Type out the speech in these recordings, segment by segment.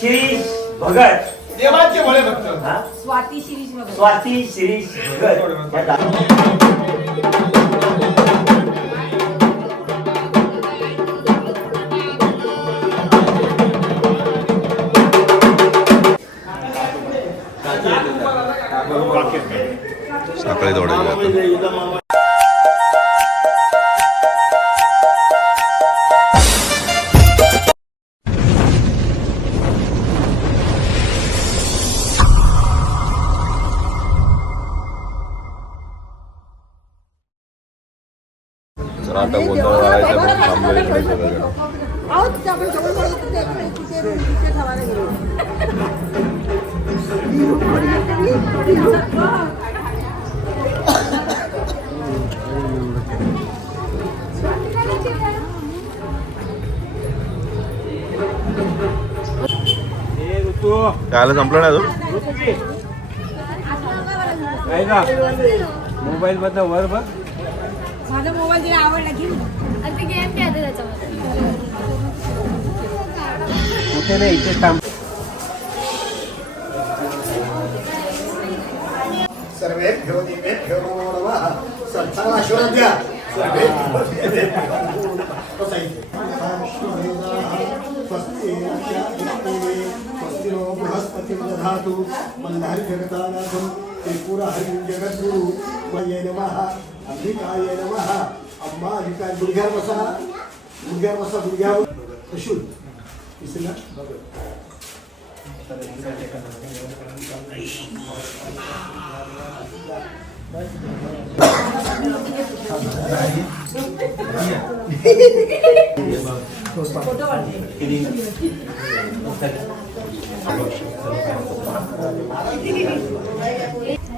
शिरीष भगत देवाचे भोळे भक्त. स्वाती शिरीष भगत. स्वाती शिरीष भगत सकाळी दौडायला आता गोंधळ वाढायचा म्हणून थांबलोय इकडे सगळीकडे. कायला संपलं नाही अजून. मोबाईल मधनं वर बघ. माझा मोबाईल तिला आवडला की आणि ते गेम खेळते त्याच्यामध्ये. कुठे नाही इथे थांब. सर्वेभ्यो देवेभ्यो नमो नमः. सर्वांना आशीर्वाद द्या. स्वस्तिनो बृहस्पति दधातु मन्दारि जगतानाथं त्रिपुरहरिं जगद्गुरु मये नमः. अंबिकाय नमः. अम्मा अंबिका गुडघ्यावर बसा. गुडघ्यावर बसा. गुडघ्यावर त्रिशूल इसला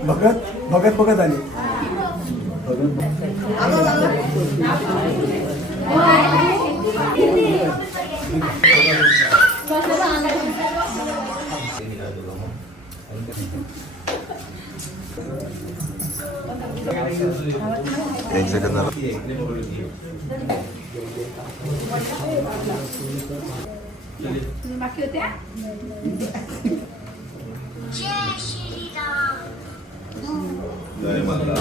भगत भगत भगत आले. एक सेकंड झाला. बाकी होत्या जय माता.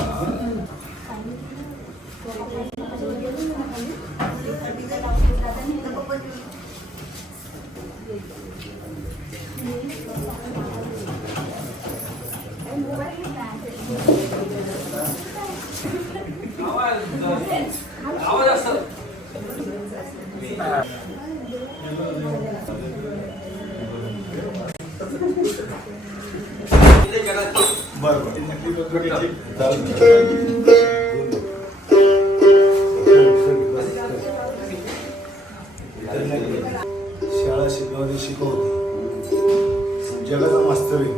शाळा शिकवते जगाचा मास्तर आहे.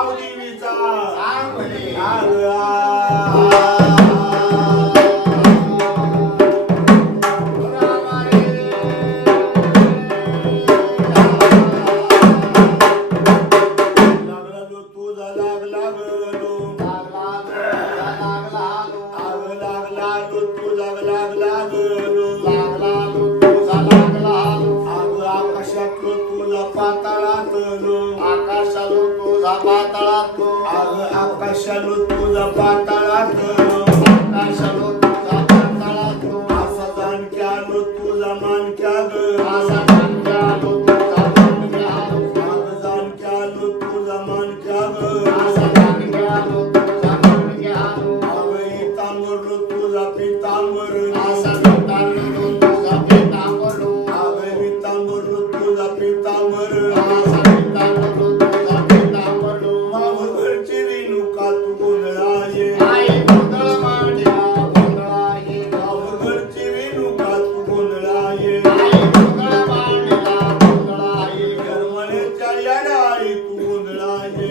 नाव देवीचा सांग म्हणे. लागलो तुझा लागलो तुझा आकाशातलो तुझा पाताळातलो आकाशालो तुझा पाताळातलो आकाशालो तुझा पाताळातलो आकाशालो तुझा पाताळातलो असा जाणक्यालो तुझा मानक्या ग असा जाणक्यालो तुझा मानक्या जाणक्यालो तुझा मानक्या ग असा जाणक्यालो तुझा मानक्या तांबरलो तुझा पितांबर असा पितांबरो तुझा पितांबरो तांबरलो तुझा पितांबर असा पितांबरो तुझा पितांबरो मावघरची रेणुका तू गोंधळाये आई गोंधळ मांडला गोंधळाये मावघरची रेणुका तू गोंधळाये आई गोंधळ मांडला गोंधळाये गरमण्याच्या याडाई तू गोंधळाये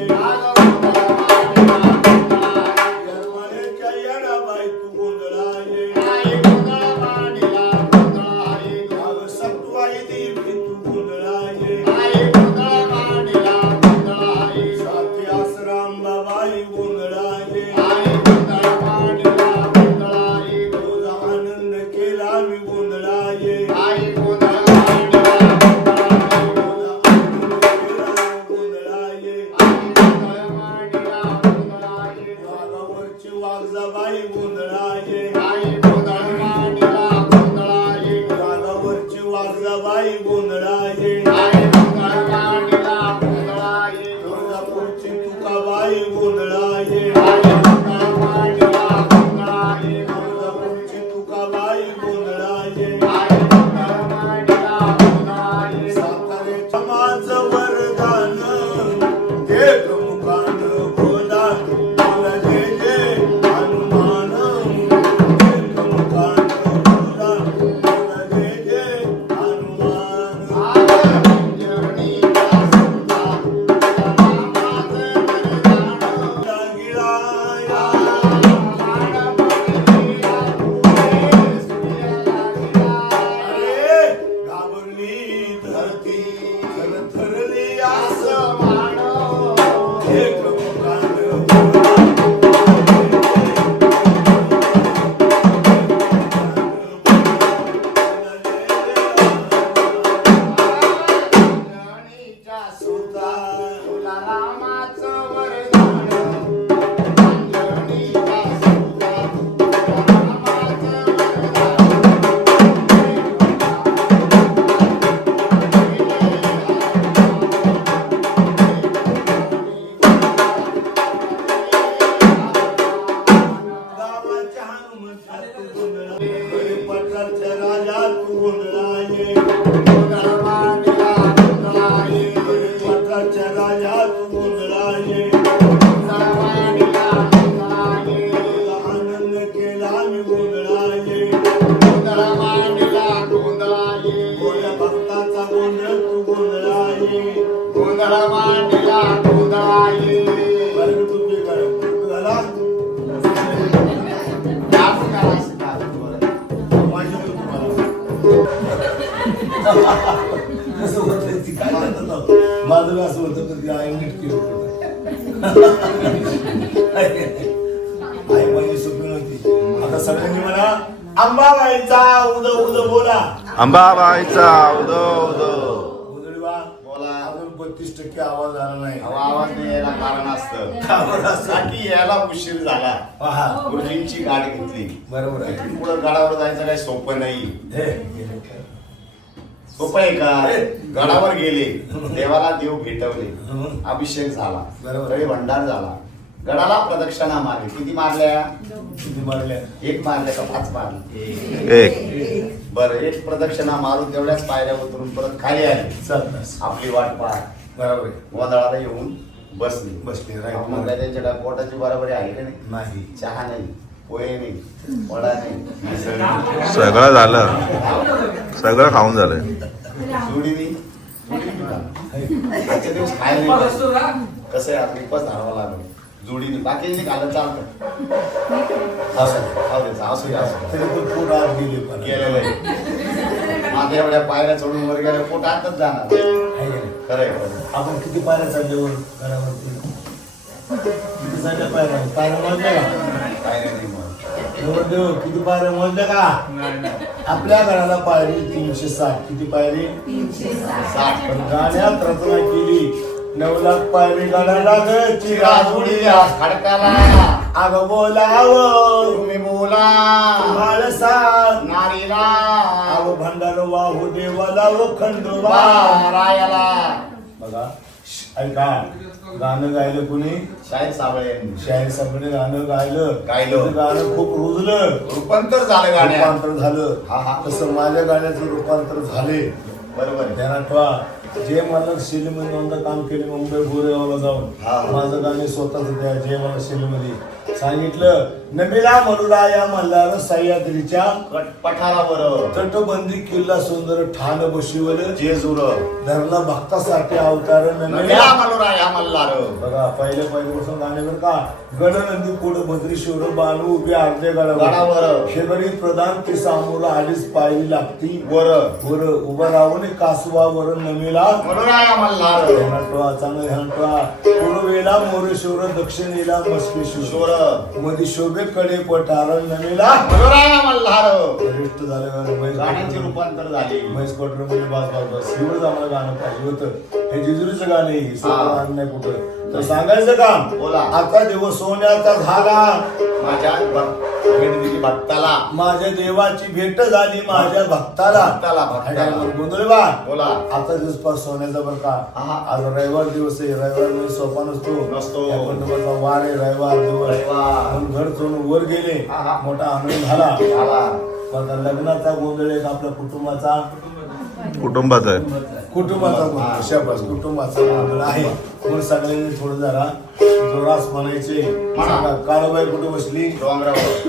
गरमण्याच्या याडाबाई तू गोंधळाये सत्वाई देवी तू गोंधळाये साथी आसराम बाबाई गोंधळाये तुझा आनंद केला मी गोंधळाये गोंधळाये वाघावरची वाघजाबाई गोंधळाये वाघावरची वाघजाबाई गोंधळाये तुळजापूरची तुकाबाई गोंधळाये तुळजापूरची तुकाबाई गोंधळाये साताऱ्याच्या माझं वरदान एक मुखान बोला बोला जय जय हनुमान एक मुखान बोला बोला जय जय हनुमान गिळाया अरे घाबरली धरती थरथरली आसमान एक मुखान बोला गावाच्या हनुमंता तू गोंधळाये पत्राच्या राजा तू गोंधळाये पत्राच्या राजा तू गोंधळाये आनंद केला मी गोंधळाये गोड्या भक्ताचा गोंधळ तू गोंधळाये बरं तुम्ही घाला माझ्या कसं होतं ती काय म्हणत माझं असं होतं तर ती आई नक्की होत आई माझी सुखी होती आता सगळ्यांनी म्हणा अंबाबाईचा उद उद बोला अंबाबाईचा उदो उदो उदळी वा बोला. अजून 32% आवाज आला नाही आवाज नाही यायला कारण असतं का बरं असं? साठी यायला उशीर झाला पहा गुरुजींची गाडी घेतली बरोबर आहे इथून पुढे गडावर जायचं काही सोपं नाही हे सोपं आहे का गडावर गेले देवाला देव भेटवले अभिषेक झाला बरोबर. रवी भंडार झाला गडाला प्रदक्षिणा मारली किती मारल्या किती मारल्या एक मारल्या का 5 मारल्या एक बरं एक प्रदक्षिणा मारून तेवढ्याच पायऱ्या उतरून परत खाली आली चालतास आपली वाट पाहत बरोबर आहे. गोंधळाला येऊन बसली बसली, right. मग काय त्यांच्या पोटाची बरोबरी आहे का नाही नाही चहा नाही पोहे नाही वडा नाही मिसळ नाही. सगळं झालं सगळं खाऊन झालंय जुडी नाही जुडी नाही. आजच्या दिवस खायला नाही. कसं आहे आता उपास धरावा लागेल जोडीने बाकी घालत चालतं असू दे. तरी तो पोट आत गेले पण गेलेलं आहे माझ्या एवढ्या पायऱ्या चढून वर गेल्या पोट आतच जाणार आहे का नाही? खरंय आपण किती पायऱ्या चढले वर घरावरती किती चढल्या पायऱ्या मोजल्या का काय नाही मग नवरदेव किती पायऱ्या मोजल्या का आपल्या घराला पायरी 360 किती पायरी 60 पण गाण्यात रचना केली 9 लाख पायरी गाण्याला चिराजुडीला खडकाला अगं बोलावं तुम्ही बोला माळसा नारीला अगं भंडार वाहू देवाला व खंडोबा रायाला बघा ऐका गाणं गायलं कुणी शाहीर साबळे यांनी शाहीर साहेबांनी गाणं गायलं गायलं. ते गाणं खूप रुजलं रूपांतर झालं गाण्यात रूपांतर झालं हा. तसं माझ्या गाण्याचं रूपांतर झाले बरोबर आहे. ध्यानात ठेवा जे मला शिलीमध्ये दोनदा काम केले मुंबई गोरेगावला जाऊन हा. माझं गाणे स्वतःच द्या जे मला शिलीमध्ये सांगितलं नबीला मरुडाया मल्हार सह्याद्रीच्या पठारावर तटबंदी किल्ला सुंदर ठाण बशिवल जेजूर धरला भक्तासाठी अवतार नमिला नमिला मल्हार मल्हार बघा पहिल्यापासून गाणे बरं का गड नंदी पुढे भद्रेश्वर बालू उभे अर्धे गडावर. शेगडी प्रधान ती सामोर आलीच पायरी लागती वर वर उभं राहून कासवा वर नमिला मल्हार मल्हार चांगलं ध्यान ठेवा पूर्वेला मोरेश्वर दक्षिणेला मस्केश्वर शोर मध्ये शोभेकडे पठार नमिला मल्हार मल्हार रिष्ट झालं गाण्याचे रूपांतर झाले म्हैस क्वार्टर मध्ये बस एवढंच आम्हाला गाणं पाहिजे होतं हे जेजुरीचं गाणं आहे सोपं नाही कुठं तर सांगायचं काम बोला. आता दिवस सोन्याचा झाला माझ्या भेट भक्ताला माझ्या देवाची भेट झाली माझ्या भक्ताला भक्ताला. गोंधळ बा बोला. आता दिवस पास सोन्याचा बरं का आहा. आज रविवार दिवस आहे रविवार मध्ये सोपा नसतो. या कुटुंबाचा वार आहे रविवार दिवस रविवार. म्हणून घर सोडून वर गेले आहा. मोठा आनंद झाला आला. आता लग्नाचा गोंधळ एक आपल्या कुटुंबाचा कुटुंबाचं आहे कुटुंबाचा गोंधळ शाबास कुटुंबाचा गोंधळ आहे म्हणून सगळ्यांनी थोडं जरा जोरास म्हणायचे म्हणा. काळूबाई कुठे बसली डोंगरावर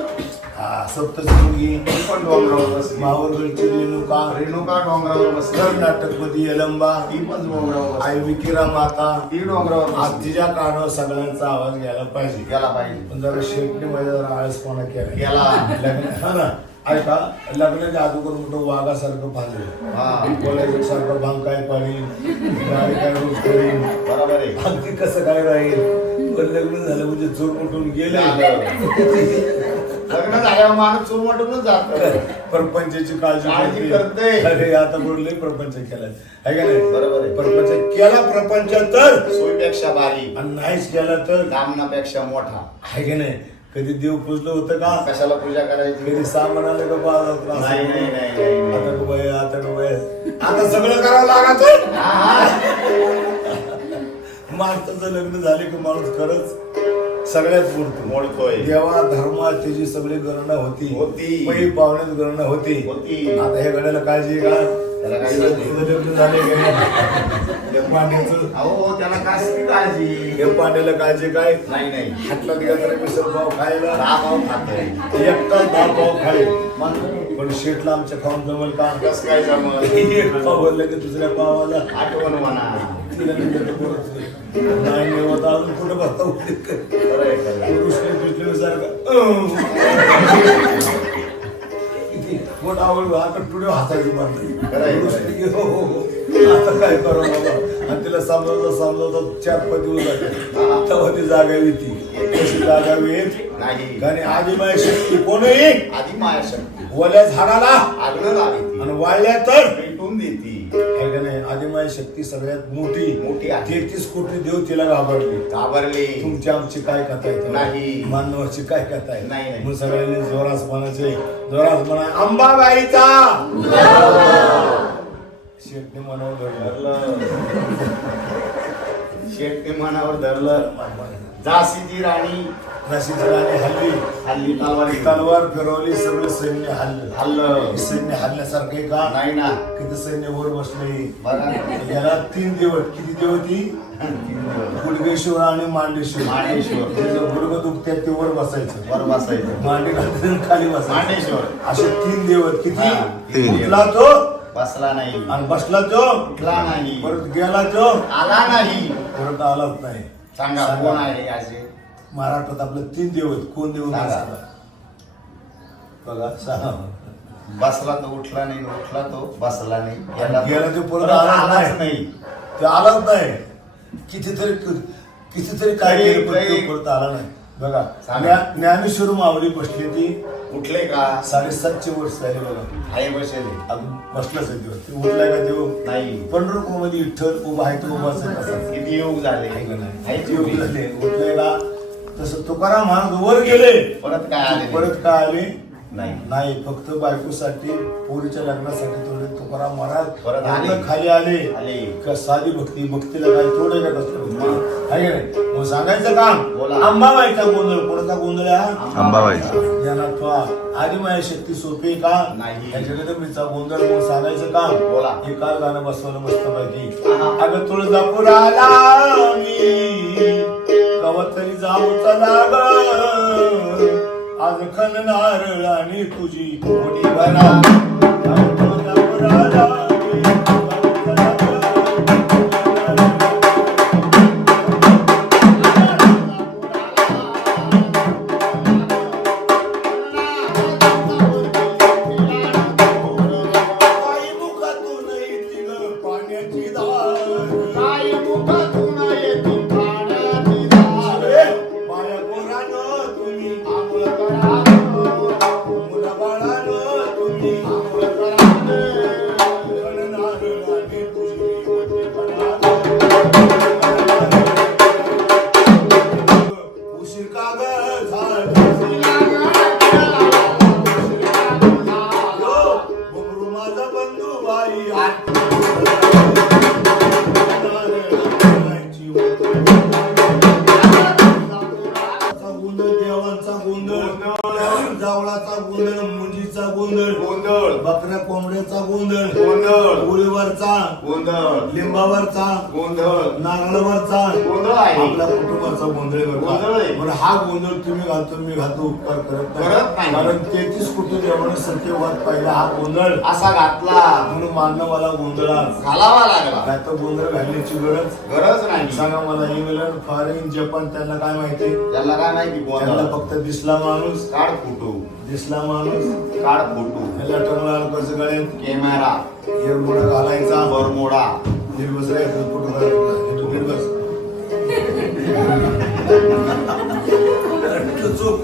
हा सप्तशृंगी ती पण डोंगरावर बसली मावरगडची रेणुका रेणुका डोंगरावर बसली कर्नाटक मध्ये यलंबा ती पण डोंगरावर बसली. आई विकिरा माता ती डोंगरावर बसली. आजीच्या कानावर सगळ्यांचा आवाज घ्यायला पाहिजे गेला पाहिजे पण जरा शेपटी मध्ये जरा आळसपणा केला गेला. लग्न हा ना ऐका लग्नाच्या अगोदर मोठं वाघासारखं बांधलं हा. बोलायचं सारखं भांग काय पाणी गाडी काय रोज करीन बरोबर आहे अगदी कसं काय राहील पण लग्न झालं म्हणजे चोर उठून गेले लग्न झाल्यावर माणूस चुरमटूनच जात परपंचाची काळजी काळजी करते. करते. अरे आता बोलले प्रपंच केलाय आहे का नाही बरोबर आहे. प्रपंच केला प्रपंच तर सोयीपेक्षा बारी आणि नाहीच केला तर दामनापेक्षा मोठा आहे का नाही कधी देव पूजलं होतं का कशाला पूजा करायची कधी सामान आलं का बाजारात नाही, नाही, नाही, नाही, नाही. आता डुबाय आता डुबाय आता सगळं करावं लागत माणसाचं लग्न झाले की माणूस खरंच सगळ्यात मोडतो मोडतोय देवा धर्माची सगळी गणना होती होती. पै पाहुण्यात गणना होती होती. आता हे गण्याला काळजी आहे का त्याला काय काळजी? तुझं लग्न झाले का पांड्याचं अहो त्याला काय काळजी हे पांड्याला काळजी काय नाही नाही हातला दिला तर मिसळ पाव खायला दहा पाव खातोय एकटाच 10 पाव खाईल मग पण शेटला आमच्या खाऊन जमल का कस काय जमल एक पाव भरलं की दुसऱ्या पावाला आठवण म्हणा तिला नंतर परत नाही होता अजून कुठं बसता खरं आहे, खरं आहे. मोठा आवड आता टुडे हाताची खरं आहे, खरं बांधली आता काय करू बाबा आणि तिला समजवता 4-5 दिवस झाले तेव्हा ती जागा येते कशी जागा येत नाही कारण आधी माझी शक्ती कोण येईल आधी माया शक्ती वल्या झाडाला आग्रह लावी आणि वाळल्या तर पेटून देती आहे का नाही आदिमाय शक्ती सगळ्यात मोठी मोठी आहे. 33 कोटी देव तिला घाबरली घाबरली तुमची आमची काय कथा आहे नाही. मानवाची काय कथा आहे नाही, नाही. म्हणून सगळ्यांनी जोरास म्हणायचे जोरास म्हणा अंबाबाईचा शेटने मनावर धरलं शेट्टी मनावर धरलं झाशीची राणी नाशिकची राणी हल्ली हल्ली तलवारी तलवार फिरवली सगळं सैन्य हल्लं हल्लं सैन्य हल्ल्यासारखं आहे का नाही ना किती सैन्य वर बसले बघा याला 3 देवट किती देवती गुडगेश्वर आणि मांडेश्वर मांडेश्वर. तिचं गुडघं दुखत्यात ते वर बसायचं वर बसायचं मांडी घालून खाली बसायचं मांडेश्वर. असे 3 देवत किती हा, 3. उठला तो बसला नाही आणि बसला तो उठला नाही परत गेला तो आला नाही परत आलाच नाही सांगा कोण आहे असे महाराष्ट्रात आपले 3 देव आहेत. कोण देव नाही सांगा. सांगा. बघा सांगा. बसला तो उठला नाही, उठला तो बसला नाही, गेला ते परत परत आलाच आलाच नाही. नाही. ते आलाच नाही. कितीतरी काय केलं पण काही- तो परत आला नाही. बघा सांगा. ज्ञानेश्वर माऊली बसली ती उठले का 750 वर्ष झाली बघा. आहे बसले अजून बसलाच आहे देव. ते उठलाय का देव नाही. पंढरपूर मध्ये विठ्ठल उभा आहे तो उभाच आहे तसाच. किती योग झाले आहे का नाही? आहेत योग योग. झाले. उठलाय का तसं तुकाराम महाराज वर गेले परत काय आले परत काय आले नाही. नाही. फक्त बायकोसाठी पोरीच्या लग्नासाठी थोडे तुकाराम महाराज परत आले. एवढं खाली आले आले. का साधी भक्तीला काय थोडे काय कसं आहे का नाही. मग सांगायचं काम बोला. अंबाबाईचा गोंधळ कोणाचा गोंधळ आहे हा अंबाबाईचा. ज्ञानात ठेवा. आधी माझी शक्ती सोपी का नाही. या जगदंबेचा गोंधळ म्हणून सांगायचं काम बोला. हे काल गाणं बसवलं मस्त पैकी. अगं तुळजापुराला मी कवतरी जाऊ चला ग आज खन नारळ आणि तुझी मोठी बना. अगं तुळजापुराला मी कवतरी जाऊ काही मुखातून येतील पाण्याची धार. माया पोरानं तुम्ही मुलाबाळानं तुम्ही नारळाने तुझी मोठेपणा. उशीर का ग झाला यो, बबरू माझा बंधू बाई गोंधळ, देवांचा गोंधळ, जावळाचा गोंधळ, मुंजीचा गोंधळ, गोंधळ, बकऱ्या कोंबड्याचा गोंधळ, गोंधळ, उळीवरचा गोंधळ, लिंबावरचा गोंधळ, नारळावरचा गोंधळ आहे. आपल्या कुटुंबाचा गोंधळ गोंधळ आहे. पण हा गोंधळ तुम्ही घालतो मी घालतो उपकार करत करत नाही. कारण 33 कुटुंब एवढं संख्येवर पहिला हा गोंधळ असा घातला म्हणून मानणं मला गोंधळा घालावा लागला. काय तर गोंधळ घालण्याची गरज नाही. सांगा मला. इंग्लंड फॉरेन जपान त्यांना काय माहिती त्याला काय माहिती त्यांना गोंधळ फक्त दिसला माणूस काढ फोटो, दिसला माणूस काढ फोटो, ह्याला टंगला कसं गळ्यात कॅमेरा, एअरबोर्ड घालायचा बरमोडा, दीड बस राहायचं फोटो काढायचा दीड बस चूक.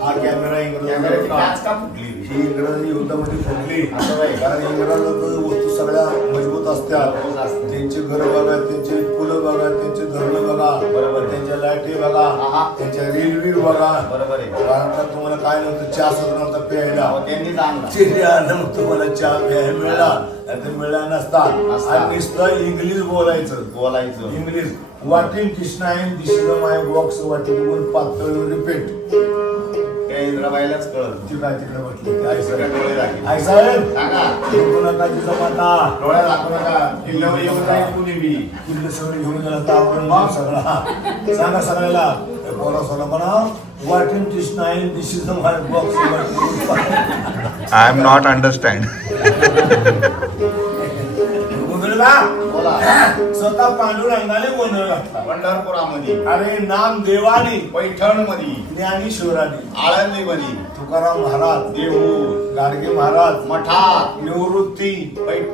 हा कॅमेरा कॅमेऱ्याची काच का फुटली? ही इंग्रजी युद्धामध्ये फुटली असं होय. कारण इंग्रजांच्या वस्तू सगळ्या मजबूत असतात. मजबूत असतात. त्यांची घरं बघा, त्यांची फुलं बघा, त्यांचे धरणं बघा, बरोबर. त्यांच्या लाईटी बघा, आहा. त्यांच्या रेल्वे बघा. बरोबर आहे. भारतात तुम्हाला काय नव्हतं, चहा सुद्धा नव्हता प्यायला. अहो, त्यांनी आणला. चिरी आलं तुम्हाला चहा प्यायला मिळाला नाहीतर मिळाला नसता. नसता. आणि नुसतं इंग्लिश बोलायचं. बोलायचं इंग्लिश वाटिंग कृष्णा आहे this is my box वाटिंग one पातळ रिपीट. त्या इंद्राबाईलाच कळत. ती काय तिकडे म्हटलं आई सगळे साहेब डोळे लागले. आई साहेब सांगा, बघू नका तिचा माता डोळ्या दाखवू नका. किल्ल्यावर येऊन जाईल कुणी बी. किल्ले सगळे घेऊन गेला तर आपण सगळा सांगा सगळ्याला बोला सोला म्हणा वाटिंग कृष्णा आहे this is my box I am not understand. गोंधळला बोला. स्वतः पांडुरंगाने गोंधळ घातला. पंढरपुरामध्ये, अरे नाम देवानी पैठण मध्ये, ज्ञानेश्वरानी आळंदी मध्ये, तुकाराम महाराज देहू, गाडगे महाराज मठात, निवृत्ती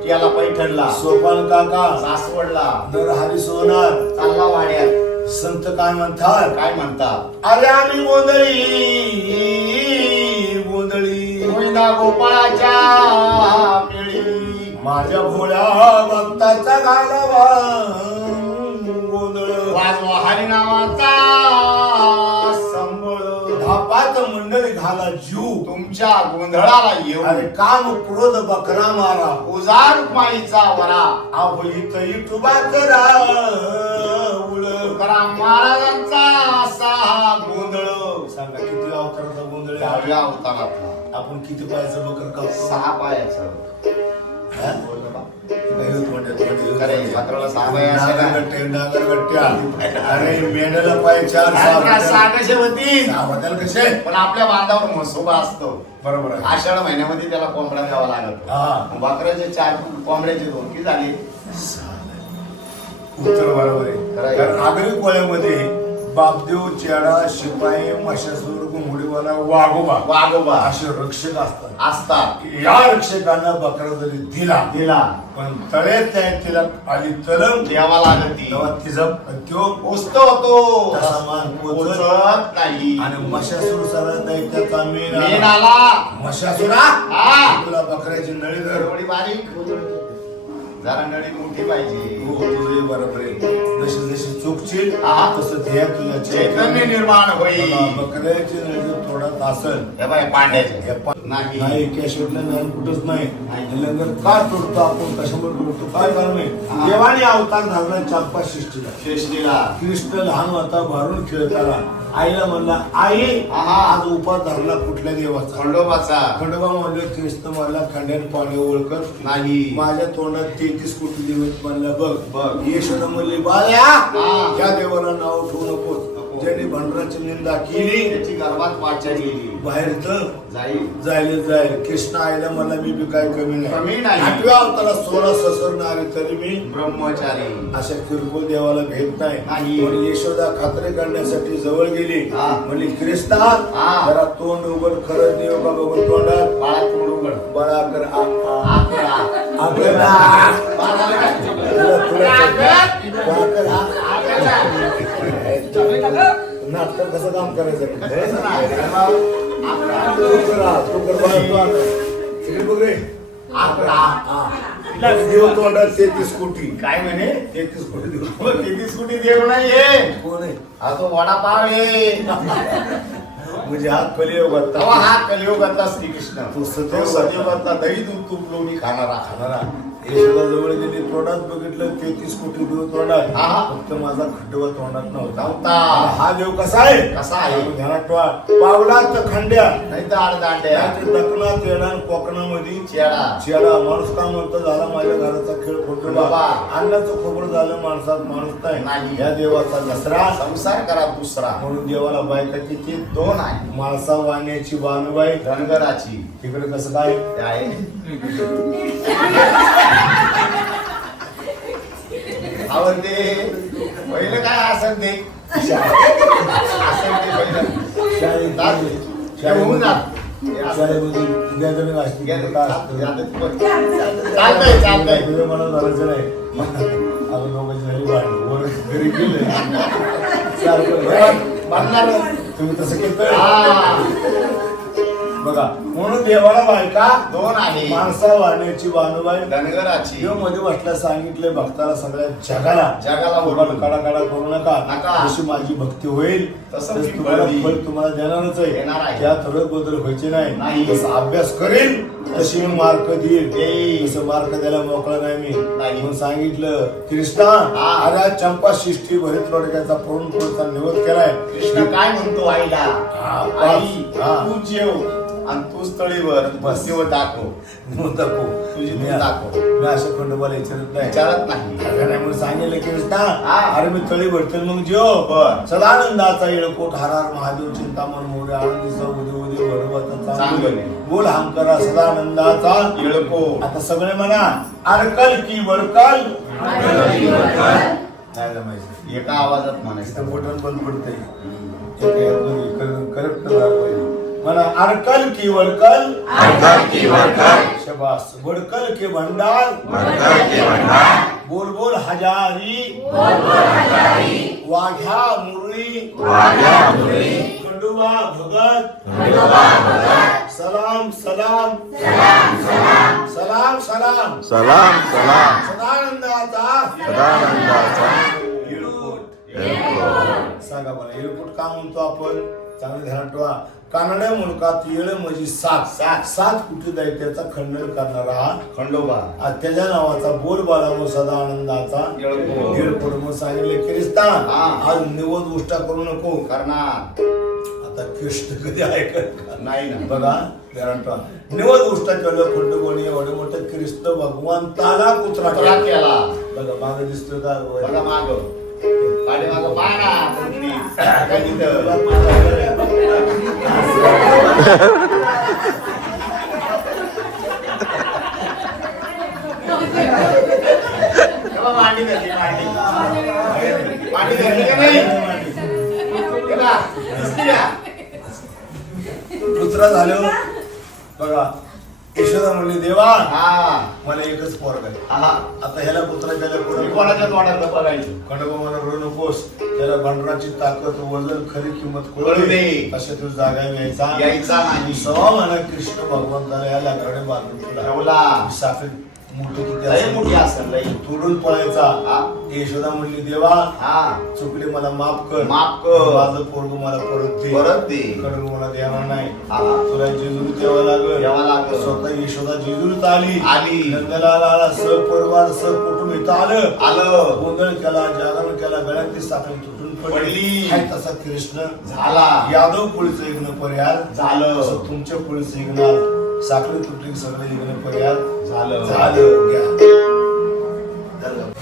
याला पैठणला, सोपान काका सासवडला, नरहरी सोनार चांगला वाड्यात संत काय म्हणतात काय म्हणतात? अरे आम्ही गोंधळी गोंधळी गोविंदा गोपाळाच्या मेळी माझ्या भोळ्या भक्ताचा घालावा गोंधळ वाजवा हरिनामाचा संबळ धापात मंडळी घाला जीव तुमच्या गोंधळाला अरे येऊ काम क्रोध बकरा मारा उजार माईचा वरा आहोईत इटुबा करा उळ तुकाराम महाराजांचा असा हा गोंधळ सांगा किती अवताराचा गोंधळ आहे? दहाव्या अवतारातला आपण किती पायाचं बकर कापतो 6 पायाचं. हा? काही होत म्हणतात, खरे पात्राला 6 पाय असं का? नागरगट्ट्या. अरे मेंढ्याला पाय 4 पात्रा 6 6 कसे होतील? बदल कसे पण आपल्या बांधावर म्हसोबा असतो. बरोबर आहे. आषाढ महिन्यामध्ये त्याला कोंबडा द्यावा लागत. हा. बकऱ्याचे 4 कोंबड्याचे 2 की झाले. उत्तर बरोबर खरं आहे. आहे. कारण आगरी कोळ्यामध्ये बापदेव, चेडा, शिपाई, मशासूर, घुमडीवाला, वाघोबा असे रक्षक असतात. या रक्षकांना बकरा जरी दिला पण तळे तिला आली तलम देवा लागती तेव्हा तिचा त्यो पोचतो होतो तसा मान पोचत पोचत नाही. आणि मशासूर सगळ्या दैत्याचा मेन मेन आला. मशासुरा हा. तुला बकऱ्याची नळी धर. एवढी बारीक जरा नळी मोठी पाहिजे. हो, तुझे बरोबर आहे. जशी जशी चुकशील हा. तसं ध्येय तुझ्या चैतन्य निर्माण होईल. बकऱ्याची नळी जर थोडत असेल हे बाय पांड्याचे नाही नाही. कॅशवटला ज्ञान कुठंच नाही. नाही. लंगर का तोडतो आपण, कशामुळे तोडतो, काय कारण नाही. देवाने अवतार धरला चांपा शिष्टीला. शेषलीला कृष्ण लहान होता, भारून खेळताना आईला म्हणला, आई आहा. आज उपास धरला कुठल्या देवाचा. खंडोबाचा खंडोबा म्हणले, कृष्ण मला खंड्यान पाणी ओळखत नाही. माझ्या तोंडात 33 कोटी दिवस म्हणला बघ. बघ. यशोदा म्हणली, बाळ्या हा. त्या देवाला नाव ठेवू नकोस. ज्यांनी भंडराची निंदा केली त्याची गर्भात पाच्या गेली बाहेर तर जाईल. जाईल. कृष्ण आईला मला मी काय कमी कमी नाही. नाही. 8व्या अवतारात 16 ससरणारे तरी मी ब्रह्मचारी अशा किरकोळ देवाला भेट नाही. नाही. पण यशोदा खात्री करण्यासाठी जवळ गेली. हा. म्हणली, कृष्णा हा. जरा तोंड उघड, खरंच देव का बघून तोंडात बाळा तोंड उघड. बळा कर. आकरा. तुला नाटक कसं काम करायचं देव तोंडात 33 कोटी. काय म्हणे 33 कोटी देव. 33 कोटी देव नाहीये. कोण आहे? हा तो वडापाव आहे. म्हणजे हा कलियुगात तेव्हा हा कलियुगातला श्रीकृष्ण. तो तो सतयुगातला दही दूध तूप लोणी खाणारा. यशोदा जवळ गेली, तोंडात बघितलं 33 कोटी देव तोंडात. हा. फक्त माझा खंडोबा तोंडात नव्हता. नव्हता. हा देव कसा आहे? कसा आहे? ध्यानात ठेवा. पावलात खंड्या, नाही तर आडदांड्या. दक्षिणात येणार, कोकणामध्ये चेडा. माणूस का म्हणतो, झाला माझ्या घराचा खेळ खंडोबा. खंडोबा. अन्नाचं खोबरं झालं, माणसात माणूस नाही. नाही. या देवाचा दसरा संसार करा दुसरा. म्हणून देवाला बायका किती? 2 आहे. माणसा वाण्याची बानुबाई, धनगराची. तिकडे कसं काय? ते आहे. आवडते पहिलं काय असं ते होऊन जात. गॅदरिंग असते. चालतंय चालतंय. तुझं मला धरायचं नाही. आपण दोघांची झाली भांडण. वर घरी गेले बांधणार. तुम्ही तसं केलं हा. बघा. म्हणून देवाला बायका 2 आहे. माणसा वाण्याची बानुबाई, धनगराची. देव मध्ये म्हटलं, सांगितलंय भक्ताला, सगळ्या जगाला बोलून काढा करू नका. नका. जशी माझी भक्ती होईल तसं तसं मी तुम्हाला बळी. फळ तुम्हाला देणारच देणार आहे. आहे. त्यात थोडं बदल व्हायचे नाही. नाही. जसं अभ्यास करेल तशी मी मार्क देईल. देईल. तसं मार्क द्यायला मोकळा नाही मी. नाही. म्हणून सांगितलं, कृष्णा हा. अरे चंपा शिष्टी भरीत रोडक्याचा पळून पुढचा निवड केलाय. कृष्ण काय म्हणतो आईला, हा. आई हा. तू जेव आणि तू स्थळीवर बस. देव दाखव. निवड दाखव. तुझी मी तू दाखव. मी असं खंडोबाला विचारत नाही. विचारत नाही. अगं नाही म्हणून सांगितलं की कृष्णा, हा. अरे मी तळी भरते मग जेव. बर. सदानंदाचा येळकोट हरार महादेव चिंतामण मोरे आनंदी उदे उदे भरवता चांगलं. बोल हमकरा सदानंदाचा येळको. आता सगळे म्हणा, अरकल की वडकल नाही जमायचं. एका आवाजात म्हणायचं. इथं बटन बंद पडतंय. करेक्ट पाहिजे. म्हणा, अरकल की वडकल शबास. वडकल के भंडार बोल बोल हजारी वाघ्या मुरळी खंडोबा भगत सलाम सलाम सलाम सलाम सलाम सलाम सदानंदाचा येळकोट. सांगा मला येळकोट का म्हणतो आपण? चांगलं ध्यान ठेवा. कानड मुलकात येळ म्हणजे सात कुटी दैत्याचा खंडन करणारा हा खंडोबा. त्याच्या नावाचा बोल बाळा सदानंदाचा येळकोट. येळकोट म्हणून सांगितले. ख्रिस्ता हा. आज निवद उष्टा करू नको. करणार आता कृष्ण कधी ऐकत नाही ना. बघा ध्यान ठेवा. निवद उष्टा केलं खंडोबाने एवढे मोठे कृष्ण भगवंताला कुत्रा कुत्रा केला. बघा मागे दिसतोय का? बघा माग पाठीमाग पाहा. काय तिथं मांडी मांडी मागे धरली का नाही? केला? दिसली का? पुत्र झालं बघा. यशोदा म्हणली देवा हा मला एकच पोरग आहे. हा. आता ह्याला पुत्र गेल्या मी पुढे कोणाच्या तोंडात बघायची खंडोबा मला रडू नकोस. त्याला भांडणाची ताकद वजन खरी किंमत कळू कळू दे. दे. अशा तू जागा यायचा नाही. सवा म्हणा कृष्ण भगवंताला या लाकडाने बांधून ठेवला. साखर मोठी किती लई असेल? मोठी असेल लई. तोडून पळायचा. हा. यशोदा म्हणली देवा हा चुकली मला माफ कर. माफ कर. माझं पोरग मला परत दे. परत दे. खडक मला देणार नाही. हा. तुला जेजुरी द्यावं लागल. द्यावं लागल. स्वतः यशोदा जेजुरीत आली. आली. नंदलाला आला सहपरिवार सहकुटुंब इथं आलं. आलं. गोंधळ केला जागरण केला गळ्यातली साखळी तुटून पडली. हाय तसा कृष्ण झाला. यादव कुळीचं इग्न परिहार झालं. असं तुमच्या कुळीचं इग्नार साखळी तुटली सगळे इग्न परिहार झालं. झालं. घ्या. झालं.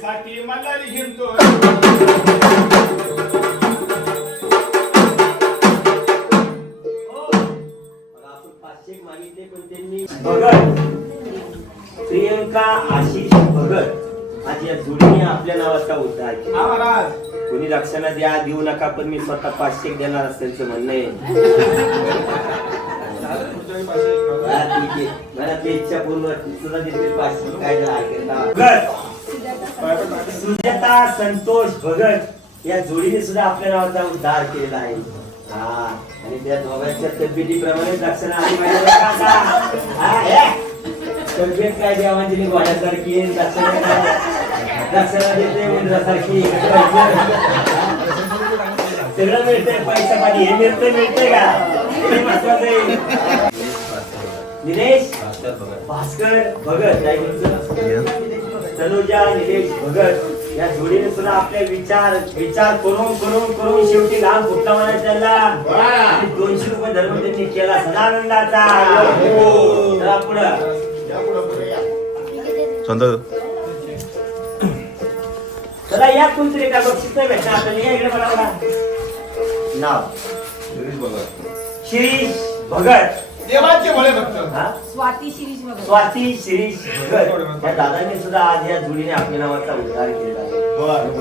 साठी मल्हारी हिंडतो आपण 500 मागितले पण त्यांनी भगत प्रियंका आशिष भगत आज या जोडीने आपल्या नावाचा उद्धार केला. महाराज कोणी लक्षणा द्या देऊ नका पण मी स्वतः 500 देणार असल्याचं म्हणणं आहे. ठीक आहे मला ते इच्छा पूर्ण सुद्धा देते 500 काय भगत सुजाता संतोष भगत या जोडीने सुद्धा आपल्या नावाचा उद्धार केलेला आहे. हा आणि त्या दोघांच्या तब्येतीप्रमाणे लक्षणं आली माझ्या तब्येत काय देवांजली गोळ्यासारखी लक्षणं देते उंदरासारखी सगळं मिळतंय पैसा पाणी हे मिळतंय का हे महत्वाचं आहे. निलेश भास्कर भगत काय तनुजा निलेश भगत या जोडीने सुद्धा आपले विचार करून शेवटी लहान फुटला म्हणायचं त्याला आणि 200 रुपये धर्म त्यांनी केला सदानंदाचा. चला पुढं चला या कोणतरी एका बक्षीस नाही भेटणार आपल्याला. या इकडे बघा नाव शिरीष भगत देवाचे भले भक्त हा स्वाती शिरीष बघा. स्वाती शिरीष भगत या दादांनी सुद्धा आज या जोडीने आपल्या नावाचा उद्धार केला आहे.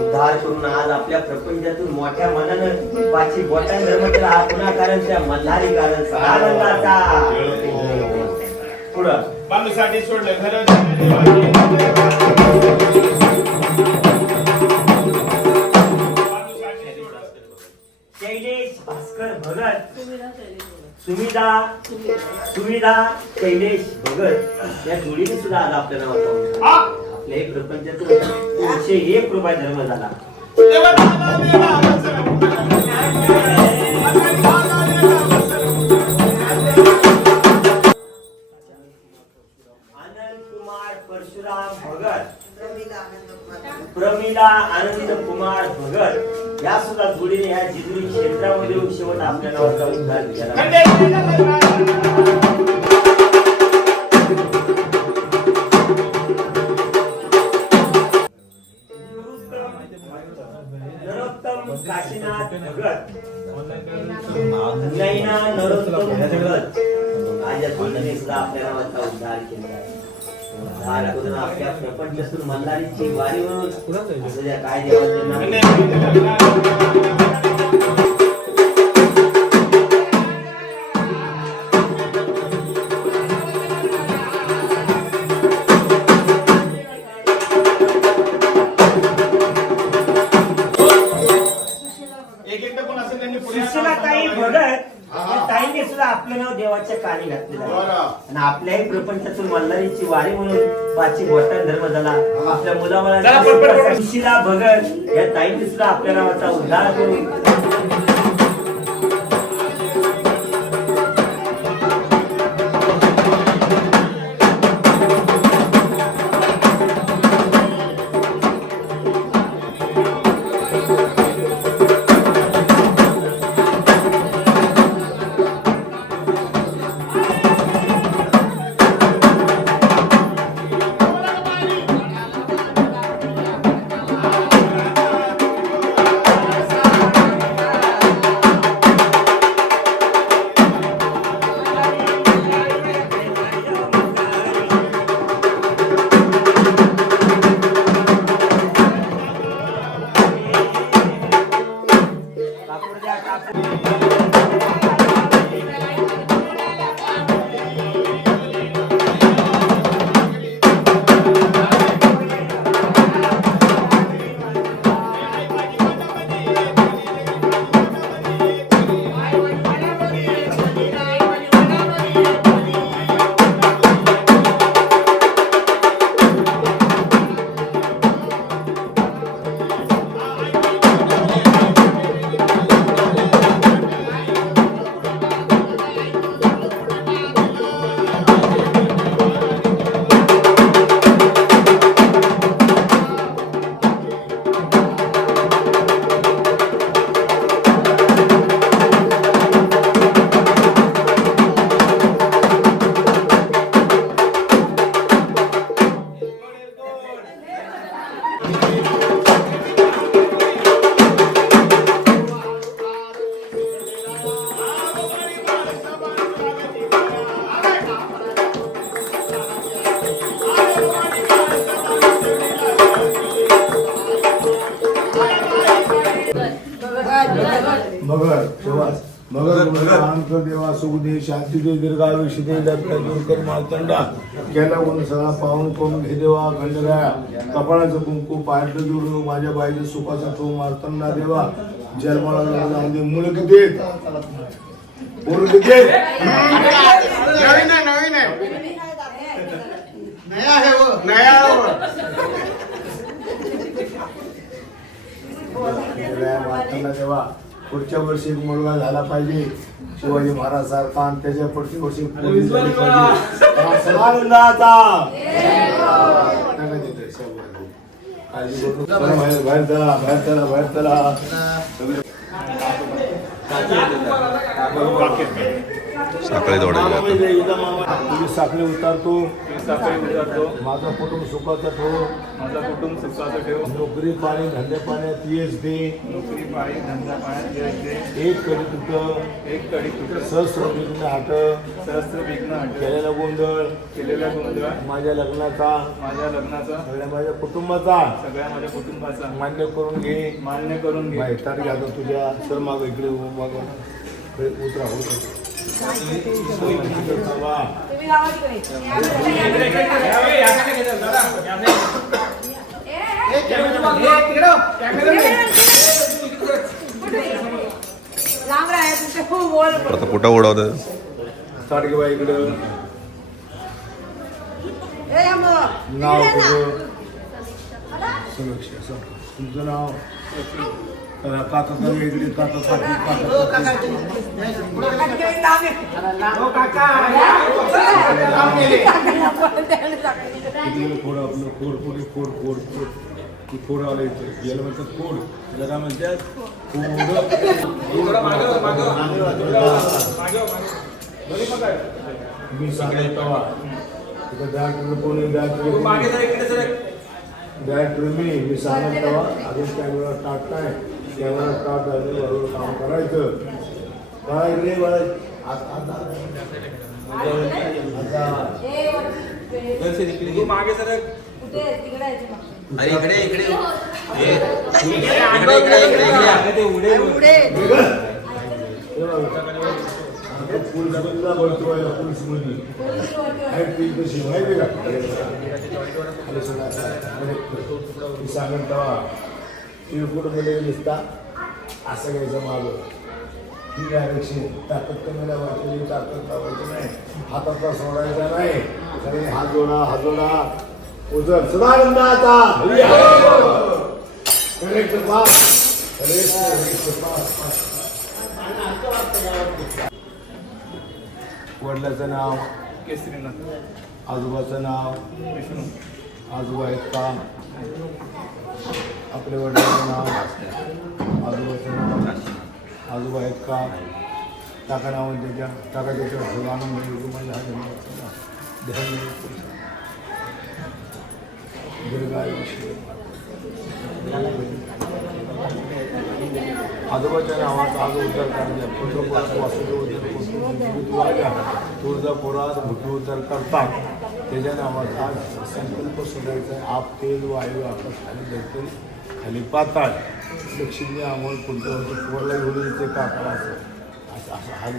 उद्धार करून आज आपल्या प्रपंचातून मोठ्या मनानं पाची बोटा धर्म केला हा पुन्हा कारण त्या मल्हारी कारण सदानंदाचा. पुढं बालूसाठी सोडलं घर शैलेश भास्कर भगत सुविधा शैलेश भगत या जोडीने सुद्धा आज आपल्या नावाचा उद्धार. आपल्या प्रपंचातून 201 रुपये धर्म झाला. आनंद कुमार परशुराम भगत प्रमिला आनंद कुमार भगत या सुद्धा जोडीने या जिजुरी क्षेत्रामध्ये शेवट आपल्या नावाचा उद्धार केला. नरोत्तम काशीनाथ भगत नैना नरोत्तम भगत आज या जोडीने सुद्धा आपल्या नावाचा उद्धार केला. उद्धार करून आपल्या प्रपंचातून मल्हारीची वारी म्हणून असं ज्या काय देवा सुशीलाताई भगत या ताईने सुद्धा आपलं नाव देवाच्या कानी घातलेलं आहे. आणि आपल्याही प्रपंचातून मल्हारीची वारी म्हणून पाची बोटा धर्म झाला. आपल्या मुलाबाळांचा सुशीला भगत या ताईने सुद्धा आपल्या नावाचा उद्धार करून मगर सुवास मगर आमचं देवा सुख दे शांती दे दीर्घायुष्य दे दत्ता दूरकर मार्तंडा गेला कोण सगळा पाहून करून घे देवा खंडराया कपाळाचं कुंकू पायातलं जोडू माझ्या बाईचं सुखाचा तो मार्तंडा देवा जन्माला जाऊन दे मुलग देत मुलग देत नवीन आहे नया है वो नया मार्तंडा देवा पुढच्या वर्षी एक मुलगा झाला पाहिजे शिवाजी महाराज सारखा आणि त्याच्या पुढच्या वर्षी पोलीस झाली पाहिजे सदानंदाचा काळजी करू नका. बाहेर बाहेर चला बाहेर चला बाहेर चला साखळी तोडायला तुझी साखळी उतारतो माझा कुटुंब सुखाचा ठेव माझा कुटुंब सुखाचं ठेव. नोकरी पाणी धंदे पाण्यात यश दे नोकरी पाणी धंदा पाण्यात यश दे. एक कडी तुटं एक कडी तुटत सहस्र विघ्न हट सहस्त्र विघ्न हट. केलेला गोंधळ केलेला गोंधळ माझ्या लग्नाचा माझ्या लग्नाचा सगळ्या माझ्या कुटुंबाचा सगळ्या माझ्या कुटुंबाचा मान्य करून घे मान्य करून घे. माहिती घ्या तुझ्या सर माग इकडे माग उतरा होत तुम्ही गावाकडे लांब राहा तुमचे खूप बोल आता कुठं उडवतं साडगे बाई इकडं नाव तुझं समीक्षा तुमचं नाव काका इकडे काका फोड आपलं फोड पुढे फोड फोड फोड ती फोड आलं इथं याला म्हणतात फोड त्याला काय म्हणतात मी सांगायचं तेव्हा तिथं डायरेक्टर कोणी डायरेक्टर मी सांगत तेव्हा अजून कॅमेरा टाकताय कॅमेरा टाक बरोबर काम करायचं बाळा इकडे बाळा आता तू मागे सर कुठे तिकडे यायचं मग. अरे इकडे इकडे ते उडे पोलिसला बोलतोय पोलीसमध्ये कशी माहिती का सांगत तेव्हा तिळकुटमध्ये दिसता असं घ्यायचं मागं ठीक आहे रक्षी ताकद कमीला वाटलेली ताकद लावायची नाही हाताचा सोडायचा नाही सगळे हात जोडा उजळ सदानंदाचा करेक्ट पास वडिलाचं नाव केसरीनाथ आजोबाचं नाव विष्णू आजोबा आहेत का आपल्या वडिलांचं नाव आजोबाचं नाव आजोबा आहेत का टाका नाव त्याच्या टाका त्याच्यावर आनंद माझ्या आजोबाच्या नावात आज उद्धार करायचा पुत्रपासून वासुदेव तुळजापुरात भूती उद्धार करतात त्याच्या नावात आज संकल्प सोडायचा आहे आप तेल वायू आकाश खाली जायचं खाली पाताळ लक्ष्मी आम्हाला पुढच्या वर्षी पोरला घेऊन येते काका असं असं हाल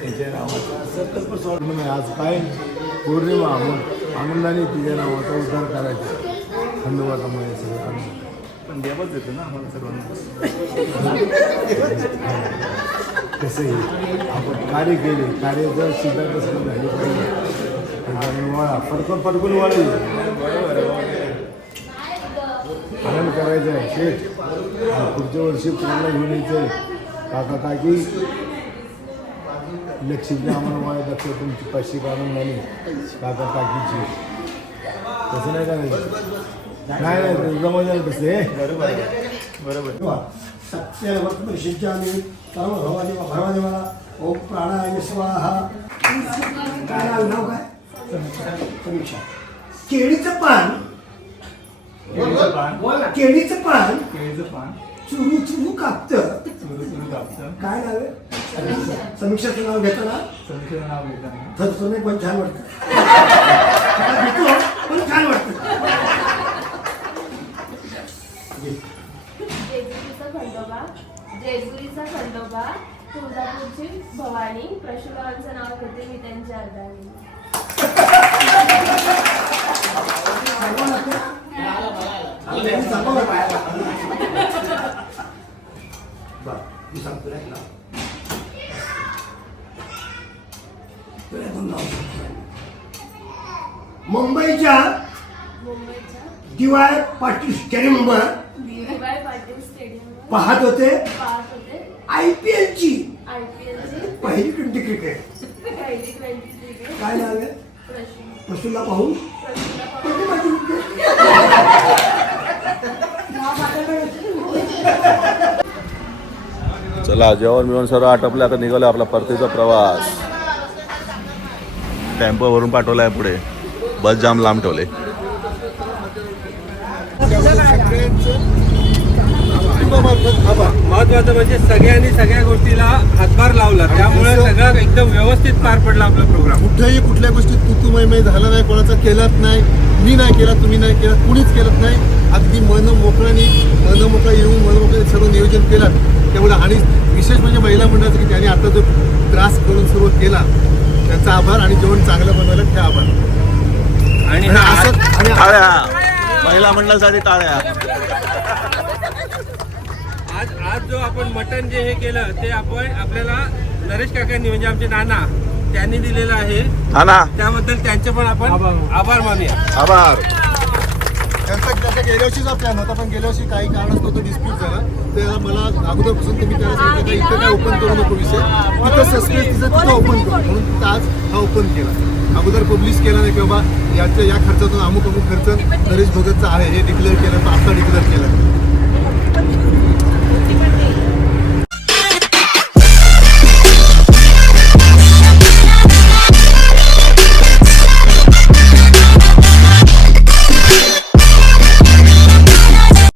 त्याच्या नावाचा संकल्प सोडणं नाही आज काय पौर्णिमा आनंदाने तुझ्या नावाचा उद्धार करायचा खंडोबाच्यामुळे सगळं आनंद पण देवच देतो ना आम्हाला सर्वांना. कसंही आपण कार्य केले कार्य जर सिद्ध कसं झाली पाहिजे वळा फडकून वळायचं आनंद करायचं आहे शेठ पुढच्या वर्षी पुण्याला घेऊन यायचं आहे काका काकी लक्ष्मीने आम्हाला मला दक्ष तुमची पाचशे काढून झाली काका काकीची तसं नाही करायचं नाही जमवलं तसे बरोबर सत्य वर्तमान शिष्याने सर्व भवानी मला ओम प्राणाय स्वाहा. काय नाव काय? समीक्षा. केळीचं पान, केळीचं पान केळीचं पान केळीचं पान चुरू चुरू कापतं. चुरू चुरू कापतं. काय नाव आहे? समीक्षाचं नाव घेताना समीक्षेचं नाव घेताना थरथरणे पण छान वाटतं. मला भीतो, पण छान वाटतं. जेजुरीचा खंडोबा, तुळजापूरची भवानी, प्रशुरावांचं नाव घेते मी त्यांच्या अर्धाने. मी सांगतो ना तुला. तुला दोन नाव सांगतो. मुंबईच्या दिवाळ पाटील स्टेडियमवर दिवाय पाटील स्टेडियमवर पाहत होते पाहत होते IPL ची IPLची पहिली 20 क्रिकेट. पहिली 20 क्रिकेट. काय नाव आहे? प्रसूनला पाहून चला जेवण मिळून सर्व आटपलं, आता निघालो आपला परतीचा प्रवास. टेम्पो भरून पाठवलाय पुढे, बस जाम लांब ठेवले. महत्वाचं म्हणजे सगळ्यांनी सगळ्या गोष्टीला हातभार लावला, त्यामुळे सगळं एकदम व्यवस्थित पार पडला आपला प्रोग्राम. कुठल्या गोष्टीत तू मय झालं नाही, कोणाचा केलाच नाही, मी नाही केला, तुम्ही नाही केला, कुणीच केलंच नाही. अगदी मन मोकळं येऊन मन मोकळं सर्व नियोजन केलं तेवढं. आणि विशेष म्हणजे महिला मंडळाचं की त्यांनी आता जो त्रास करून सुरू केला त्याचा आभार, आणि जेवण चांगलं बनवलं त्या आभार. आणि महिला मंडळासाठी टाळ्या. आज जो आपण मटण जे हे केलं ते आपण आपल्याला नरेश काकांनी म्हणजे आमचे नाना त्यांनी दिलेलं आहे, त्याबद्दल त्यांचे पण आपण आभार मानूया. आभार. त्यांचा गेल्या वर्षीचा प्लॅन होता, पण गेल्या वर्षी काही कारणास्तव तो डिस्प्यूट झाला. तर मला अगोदरपासून तुम्ही त्याला सांगितलं का इथं काय ओपन करू नको विषय, तिथं सस्पेन्स तिथं ओपन करू, म्हणून आज हा ओपन केला. अगोदर पब्लिश केला नाही की बाबा या खर्चातून अमुक खर्च नरेश भगतचा आहे हे डिक्लेअर केलं, तर आता डिक्लेअर केलं.